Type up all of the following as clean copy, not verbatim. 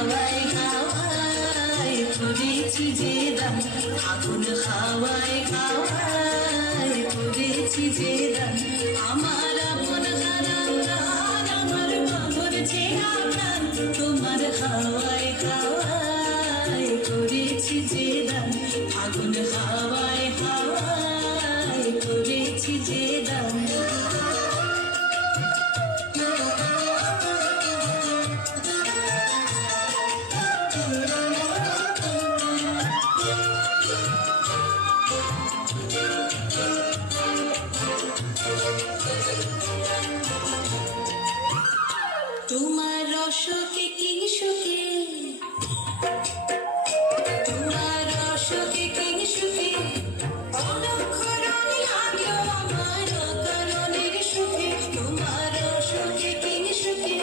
হাওয়ায় হাওয়ায় করেছি যে দান, আগুন হাওয়ায় হাওয়ায় করেছি যে দান। আমার আপন হারাম প্রাণ, আমার বাবুর চেনা প্রাণ, তোমার হাওয়ায় হাওয়ায় করেছি যে দান, আগুন হাওয়ায় হাওয়ায় করেছি যে দান। তোমার রসকে কি সুখে, তোমার রসকে কি সুখে, অলক্ষ রং লাগলো আমার কারণের সুখে। তোমার রসকে কি সুখে,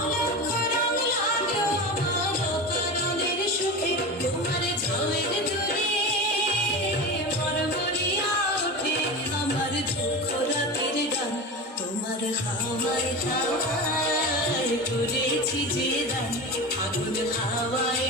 অলক্ষ রং লাগলো আমার কারণের সুখে। তোমার ঝামের দূরে মরমরিয়া ওঠে আমার দুঃখ রাতের গান। তোমার হাওয়ায় হাওয়ায় করেছি যে দান, আগুন হাওয়ায়